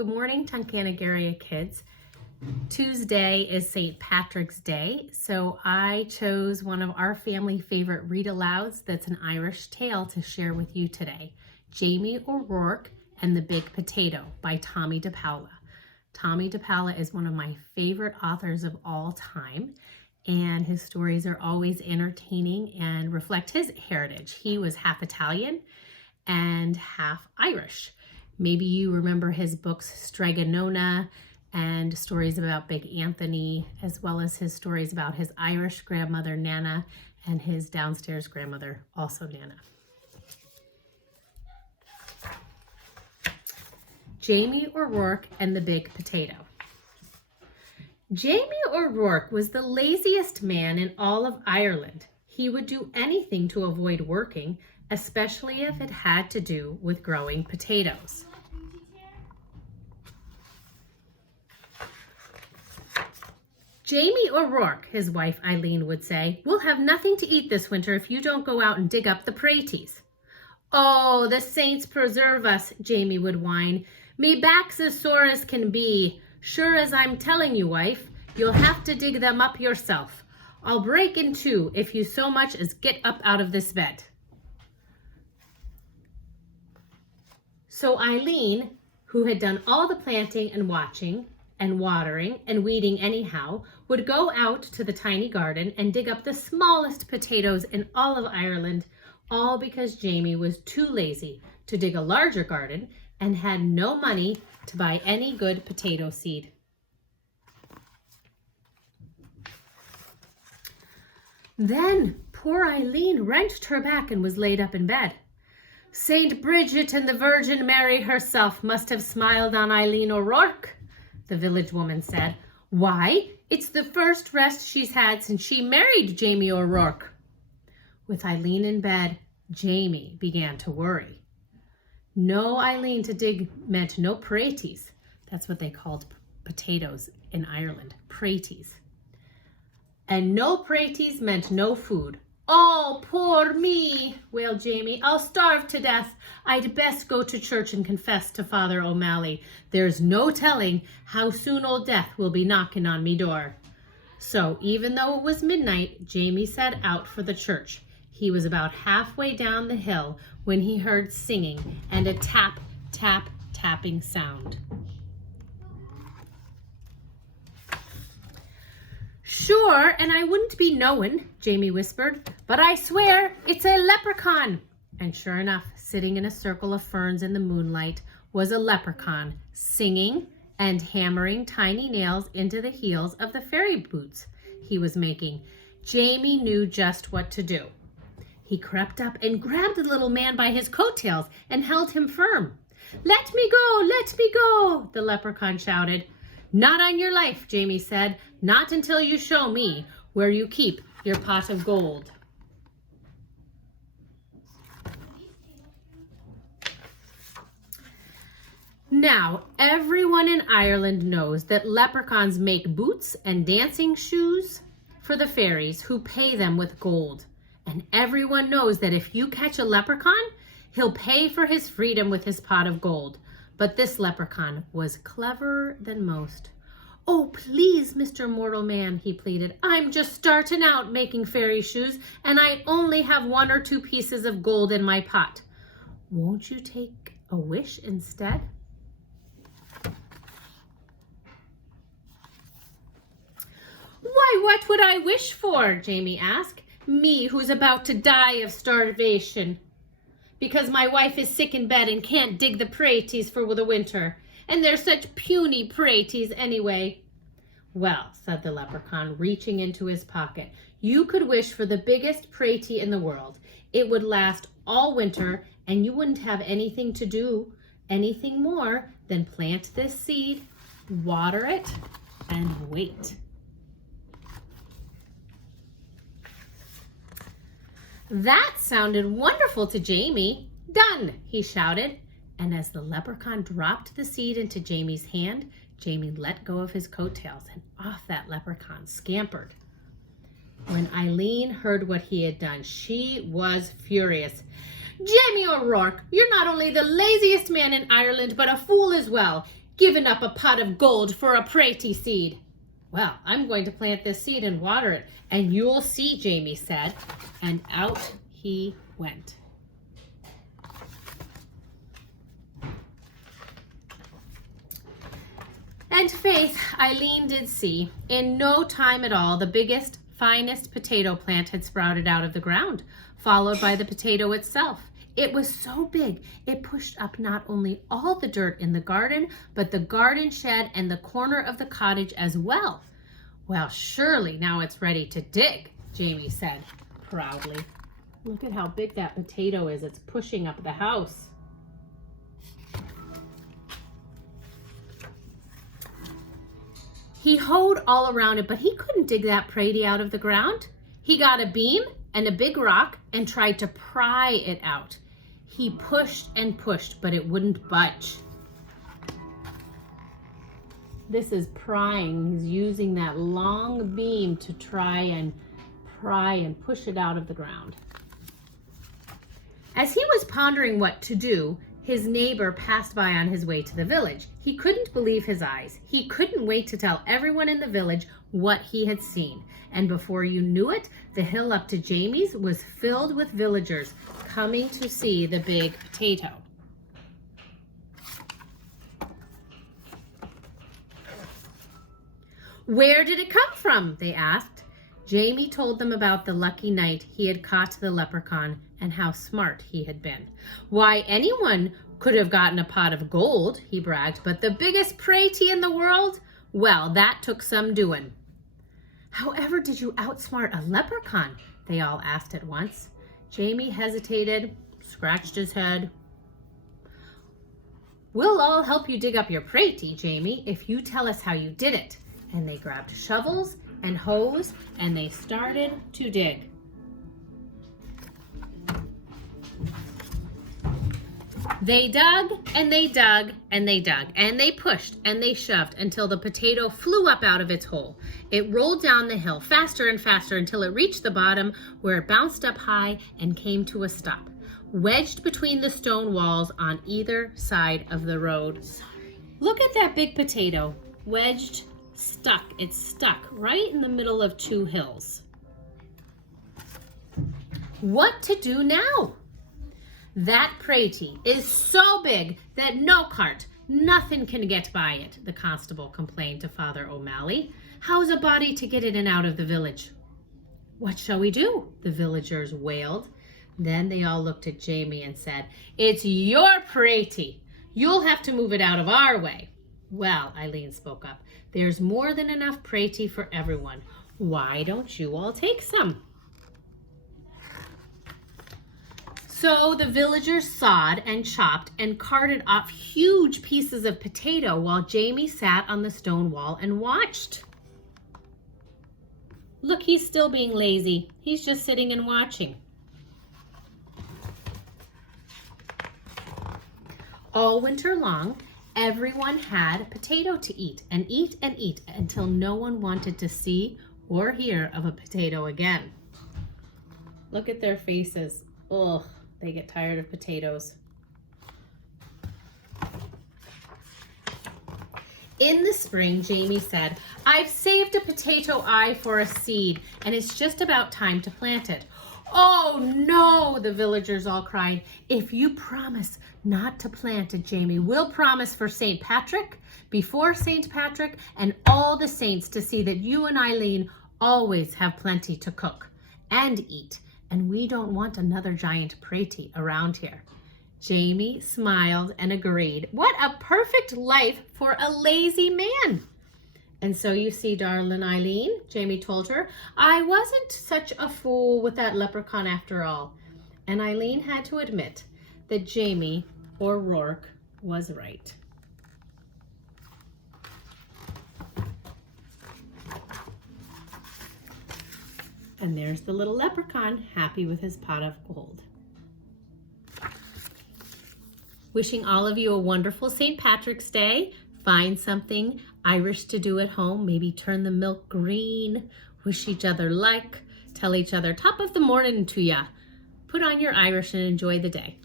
Good morning, Tunkanagarria kids. Tuesday is St. Patrick's Day, so I chose one of our family favorite read-alouds that's an Irish tale to share with you today. Jamie O'Rourke and the Big Potato by Tomie DePaola. Tomie DePaola is one of my favorite authors of all time, and his stories are always entertaining and reflect his heritage. He was half Italian and half Irish. Maybe you remember his books Stregonona and stories about Big Anthony, as well as his stories about his Irish grandmother Nana and his downstairs grandmother, also Nana. Jamie O'Rourke and the Big Potato. Jamie O'Rourke was the laziest man in all of Ireland. He would do anything to avoid working, especially if it had to do with growing potatoes. Jamie O'Rourke, his wife Eileen would say, "We'll have nothing to eat this winter if you don't go out and dig up the praties." "Oh, the saints preserve us," Jamie would whine. "Me back's as sore as can be. Sure as I'm telling you, wife, you'll have to dig them up yourself. I'll break in two if you so much as get up out of this bed." So Eileen, who had done all the planting and watching and watering and weeding anyhow, would go out to the tiny garden and dig up the smallest potatoes in all of Ireland, all because Jamie was too lazy to dig a larger garden and had no money to buy any good potato seed. Then poor Eileen wrenched her back and was laid up in bed. "Saint Bridget and the Virgin Mary herself must have smiled on Eileen O'Rourke," the village woman said. "Why, it's the first rest she's had since she married Jamie O'Rourke." With Eileen in bed, Jamie began to worry. No Eileen to dig meant no praties. That's what they called potatoes in Ireland, praties. And no praties meant no food. "Oh, poor me," wailed Jamie. "I'll starve to death. I'd best go to church and confess to Father O'Malley. There's no telling how soon old death will be knocking on me door." So even though it was midnight, Jamie set out for the church. He was about halfway down the hill when he heard singing and a tap, tap, tapping sound. "Sure, and I wouldn't be knowin'," Jamie whispered, "but I swear it's a leprechaun." And sure enough, sitting in a circle of ferns in the moonlight was a leprechaun, singing and hammering tiny nails into the heels of the fairy boots he was making. Jamie knew just what to do. He crept up and grabbed the little man by his coattails and held him firm. "Let me go, let me go," the leprechaun shouted. "Not on your life," Jamie said. "Not until you show me where you keep your pot of gold." Now, everyone in Ireland knows that leprechauns make boots and dancing shoes for the fairies who pay them with gold. And everyone knows that if you catch a leprechaun, he'll pay for his freedom with his pot of gold. But this leprechaun was cleverer than most. "Oh, please, Mr. Mortal Man," he pleaded. "I'm just starting out making fairy shoes, and I only have 1 or 2 pieces of gold in my pot. Won't you take a wish instead?" "Why, what would I wish for?" Jamie asked. "Me, who's about to die of starvation because my wife is sick in bed and can't dig the praties for the winter. And they're such puny praties anyway." "Well," said the leprechaun, reaching into his pocket, "you could wish for the biggest pratie in the world. It would last all winter, and you wouldn't have anything to do, anything more than plant this seed, water it, and wait." That sounded wonderful to Jamie. "Done," he shouted. And as the leprechaun dropped the seed into Jamie's hand, Jamie let go of his coattails and off that leprechaun scampered. When Eileen heard what he had done, she was furious. "Jamie O'Rourke, you're not only the laziest man in Ireland, but a fool as well. Given up a pot of gold for a pretty seed. Well, I'm going to plant this seed and water it, and you'll see, Jamie said. And out he went. And faith, Eileen did see. In no time at all, the biggest, finest potato plant had sprouted out of the ground, followed by the potato itself. It was so big, it pushed up not only all the dirt in the garden, but the garden shed and the corner of the cottage as well. Well, surely now it's ready to dig, Jamie said proudly. Look at how big that potato is. It's pushing up the house. He hoed all around it, but he couldn't dig that pretty out of the ground. He got a beam and a big rock and tried to pry it out. He pushed and pushed, but it wouldn't budge. This is prying. He's using that long beam to try and pry and push it out of the ground. As he was pondering what to do, his neighbor passed by on his way to the village. He couldn't believe his eyes. He couldn't wait to tell everyone in the village what he had seen. And before you knew it, the hill up to Jamie's was filled with villagers coming to see the big potato. Where did it come from? They asked. Jamie told them about the lucky night he had caught the leprechaun and how smart he had been. Why, anyone could have gotten a pot of gold, he bragged, but the biggest pretty in the world? Well, that took some doing. However did you outsmart a leprechaun? They all asked at once. Jamie hesitated, scratched his head. We'll all help you dig up your pretty, Jamie, if you tell us how you did it. And they grabbed shovels and hoes and they started to dig. They dug and they dug and they dug and they pushed and they shoved until the potato flew up out of its hole. It rolled down the hill faster and faster until it reached the bottom, where it bounced up high and came to a stop, wedged between the stone walls on either side of the road. Look at that big potato, wedged, stuck. It's stuck right in the middle of two hills. What to do now? That pretty is so big that no cart, nothing can get by it, the constable complained to Father O'Malley. How's a body to get in and out of the village? What shall we do? The villagers wailed. Then they all looked at Jamie and said, It's your pretty. You'll have to move it out of our way. Well, Eileen spoke up, there's more than enough pretty for everyone. Why don't you all take some? So the villagers sawed and chopped and carted off huge pieces of potato while Jamie sat on the stone wall and watched. Look, he's still being lazy. He's just sitting and watching. All winter long, everyone had potato to eat and eat and eat until no one wanted to see or hear of a potato again. Look at their faces. Ugh. They get tired of potatoes. In the spring, Jamie said, I've saved a potato eye for a seed, and it's just about time to plant it. Oh no, the villagers all cried. If you promise not to plant it, Jamie, we'll promise for St. Patrick, before St. Patrick, and all the saints to see that you and Eileen always have plenty to cook and eat. And we don't want another giant pretty around here. Jamie smiled and agreed. What a perfect life for a lazy man. And so you see, darling Eileen, Jamie told her, I wasn't such a fool with that leprechaun after all. And Eileen had to admit that Jamie, or Rourke, was right. And there's the little leprechaun, happy with his pot of gold. Wishing all of you a wonderful St. Patrick's Day. Find something Irish to do at home. Maybe turn the milk green, wish each other luck, tell each other top of the morning to ya. Put on your Irish and enjoy the day.